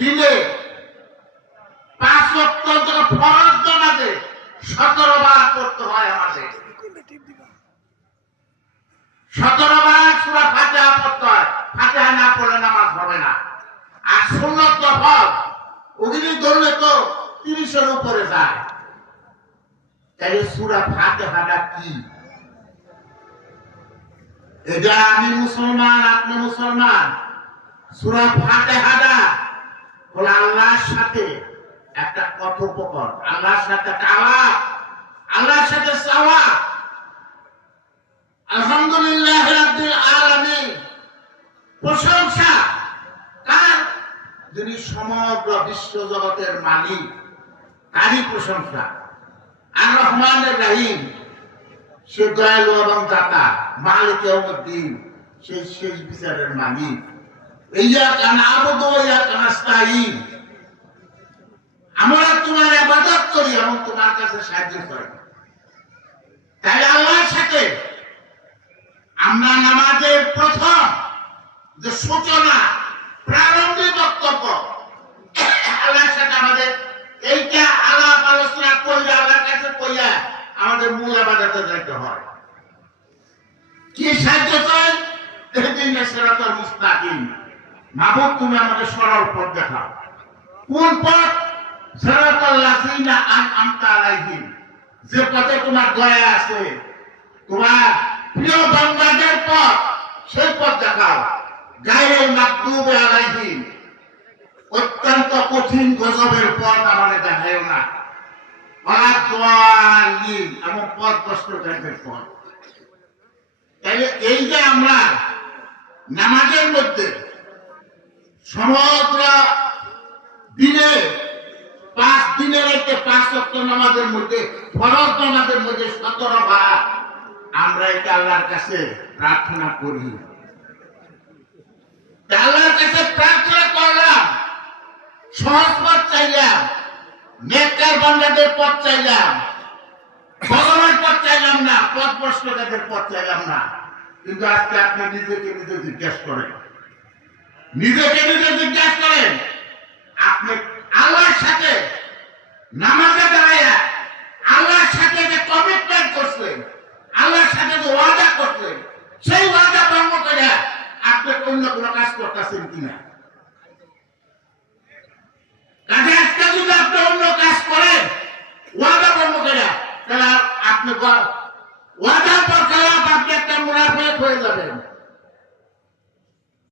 দিনে 5 ওয়াক্ত ফরজ নামাজে 17 বার পড়তে হয় আমাদের। 17 বার সূরা ফাতিহা পড়তে হয়। ফাতিহা না পড়লে নামাজ হবে না। আর সুন্নত নফল ওগুলি ধরলে তো 30-এর উপরে যায়। তাহলে সূরা ফাতিহাটা কি? এটা আমি মুসলমান, আপনি মুসলমান। সূরা ফাতিহাটা হলো আল্লাহর সাথে একটা কথোপকথন, আল্লাহর সাথে আলাপ, আল্লাহর সাথে চাওয়া। আলহামদুলিল্লাহ রাব্বিল আলামিন, প্রশংসা কার? যিনি সমগ্র বিশ্ব জগতের মালিক, তারই প্রশংসা। আর রহমানের রহিম, সে দয়ালু এবং দাতা, মালিক ইয়াউমিদ্দিন, সেই শেষ বিচারের মালিক। ইয়্যাকা না'বুদু ওয়া ইয়্যাকা নাস্তাঈন, আমরা তোমার ইবাদত করি এবং তোমার কাছে সাহায্য করি। তাই আল্লাহর সাথে আমরা নামাজের প্রথম যে সূচনা, প্রারম্ভিক বক্তব্য, আল্লাহর সাথে আমাদের এইটা আলাপ আলোচনা করলে, আল্লাহর কাছে কইয়া আমাদের মূল ইবাদতে যাইতে হয়। কি সাহায্য চাই? ইহদিনাস সিরাতাল মুস্তাকিম, মাবুদ তুমি আমাদের সরল পথ দেখাও। কোন পথ? সিরাতাল লাযিনা আন'আমতা আলাইহিম, যে পথে তোমার দয়া আছে, তোমার প্রিয় বান্দাদের পথ, সেই পথ দেখাও। গায়রুল মাগদুবি আলাইহিম, অত্যন্ত কঠিন গজবের পথ আমাদের দেখায়ও না। ওয়ালাদ-দাল্লিন, এমন পথভ্রষ্টদের পথ। তাহলে এই যে আমরা নামাজের মধ্যে সমগ্র দিনে 5 দিনের একটা 5 ওয়াক্ত নামাজের মধ্যে, ফরজ নামাজের মধ্যে 17 বার আমরা এটা আল্লাহর কাছে প্রার্থনা করি। আল্লাহর কাছে প্রার্থনা করলাম, সহজ পথ চাইলাম, নেককার বান্দাদের পথ চাইলাম, ভগবানের পথ চাইলাম না, পথভ্রষ্টদের পথ চাইলাম না। কিন্তু আজকে আপনি নিজেকে নিজে জিজ্ঞাসা করেন, আপনি আল্লাহর সাথে নামাজে দাঁড়াইয়া আল্লাহর সাথে যে কমিটমেন্ট করছেন, আল্লাহর সাথে যে ওয়াদা করছেন, সেই ওয়াদা ভঙ্গ করে আপনি অন্য কোন কাজ করতেছেন কিনা? কাজে আজকে যদি আপনি অন্য কাজ করেন ওয়াদা ভঙ্গ করে, তাহলে আপনি ওয়াদা পর খেলাফ, আপনি একটা মুনাফিক হয়ে যাবেন।